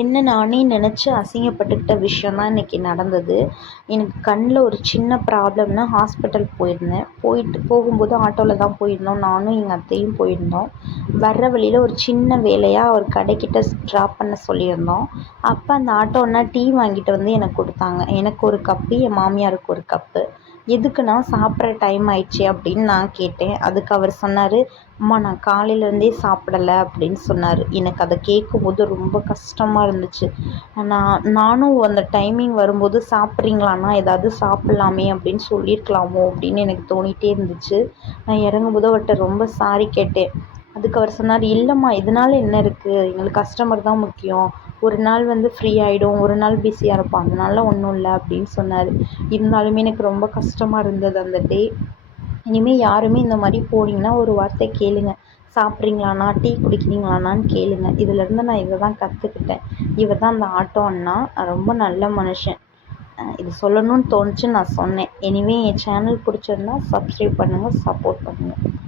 என்ன நானே நினச்சி அசிங்கப்பட்டுக்கிட்ட விஷயம் தான் இன்றைக்கி நடந்தது. எனக்கு கண்ணில் ஒரு சின்ன ப்ராப்ளம்னு ஹாஸ்பிட்டல் போயிருந்தேன். போகும்போது ஆட்டோவில் தான் போயிருந்தோம். நானும் எங்கள் அத்தையும் போயிருந்தோம். வர்ற வழியில் ஒரு சின்ன வேலையாக ஒரு கடைக்கிட்ட ட்ராப் பண்ண சொல்லியிருந்தோம். அப்போ அந்த ஆட்டோ அண்ணா டீ வாங்கிட்டு வந்து எனக்கு கொடுத்தாங்க. எனக்கு ஒரு கப்பு, என் மாமியாருக்கு ஒரு கப்பு. எதுக்குண்ணா, சாப்பிட்ற டைம் ஆயிடுச்சு அப்படின்னு நான் கேட்டேன். அதுக்கு அவர் சொன்னார், அம்மா நான் காலையிலேருந்தே சாப்பிடலை அப்படின்னு சொன்னார். எனக்கு அதை கேட்கும்போது ரொம்ப கஷ்டமாக இருந்துச்சு. நானும் அந்த டைமிங் வரும்போது சாப்பிட்றீங்களாண்ணா, ஏதாவது சாப்பிட்லாமே அப்படின்னு சொல்லியிருக்கலாமோ அப்படின்னு எனக்கு தோணிகிட்டே இருந்துச்சு. நான் இறங்கும்போது அவர்கிட்ட ரொம்ப சாரி கேட்டேன். அதுக்கு அவர் சொன்னார், இல்லைம்மா இதனால என்ன இருக்குது, எங்களுக்கு கஸ்டமர் தான் முக்கியம். ஒரு நாள் ஃப்ரீ ஆகிடும், ஒரு நாள் பிஸியாக இருப்போம், அதனால ஒன்றும் இல்லை அப்படின்னு சொன்னார். இருந்தாலுமே எனக்கு ரொம்ப கஷ்டமாக இருந்தது அந்த டே. இனிமேல் யாருமே இந்த மாதிரி போனீங்கன்னா ஒரு வார்த்தை கேளுங்க, சாப்பிட்றீங்களாண்ணா, டீ குடிக்கிறீங்களாண்ணான்னு கேளுங்க. இதிலேருந்து நான் இதை தான் கற்றுக்கிட்டேன். இவர் தான் அந்த ஆட்டோ அண்ணா, ரொம்ப நல்ல மனுஷன். இது சொல்லணும்னு தோணுச்சு, நான் சொன்னேன். எனிவே என் சேனல் பிடிச்சிருந்தா சப்ஸ்கிரைப் பண்ணுங்கள், சப்போர்ட் பண்ணுங்கள்.